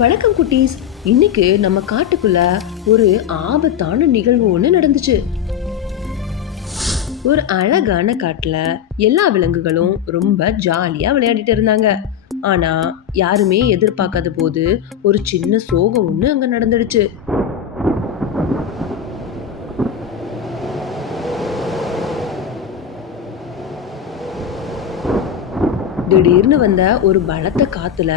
வணக்கம் குட்டீஸ். இன்னைக்கு நம்ம காட்டுக்குள்ள ஒரு ஆபத்தான நிகழ்வு ஒண்ணு நடந்துச்சு. ஒரு அழகான காட்டுல எல்லா விலங்குகளும் ரொம்ப ஜாலியா விளையாடிட்டு இருந்தாங்க. ஆனா யாருமே எதிர்பார்க்காத போது ஒரு சின்ன சோகம் ஒண்ணு அங்க நடந்துடுச்சு. திடீர்னு வந்த ஒரு பலத்த காத்துல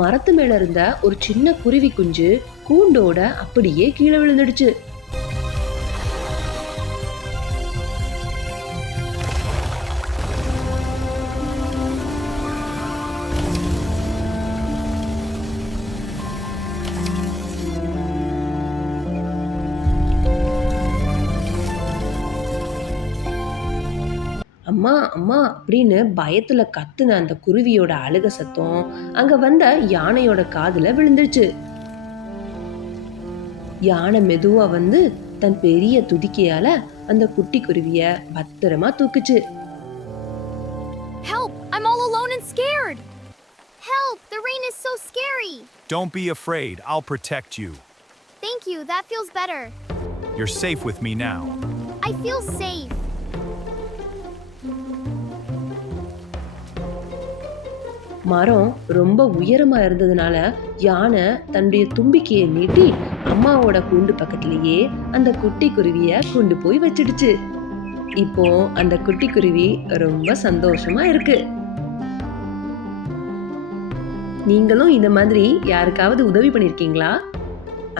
மரத்து மேல இருந்த ஒரு சின்ன குருவி குஞ்சு கூண்டோட அப்படியே கீழே விழுந்துடுச்சு. அம்மா அம்மா அப்படின்னு பயத்துல கத்துன அந்த குருவியோட அழுக சத்தம் அங்க வந்த யானையோட காதுல விழுந்துருச்சு. யானை மெதுவா வந்து தன் பெரிய துதிக்கையால அந்த குட்டி குருவிய பத்திரமா தூக்குச்சு. Help! I'm all alone and scared! Help! The rain is so scary! Don't be afraid, I'll protect you. Thank you, that feels better. You're safe with me now. I feel safe. மரம் ரொம்ப உயரமா இருந்ததுனால யானை தன்னுடைய தும்பிக்கையை நீட்டி அம்மாவோட கூண்டு பக்கத்திலேயே அந்த குட்டி குருவிய கொண்டு போய் வச்சிடுச்சு. இப்போ அந்த குட்டி குருவி ரொம்ப சந்தோஷமா இருக்கு. நீங்களும் இந்த மாதிரி யாருக்காவது உதவி பண்ணிருக்கீங்களா?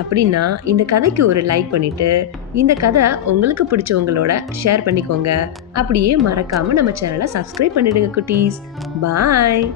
அப்படின்னா இந்த கதைக்கு ஒரு லைக் பண்ணிட்டு இந்த கதை உங்களுக்கு பிடிச்சவங்களோட ஷேர் பண்ணிக்கோங்க. அப்படியே மறக்காம நம்ம சேனலை சப்ஸ்கிரைப் பண்ணிடுங்க குட்டீஸ். பாய்.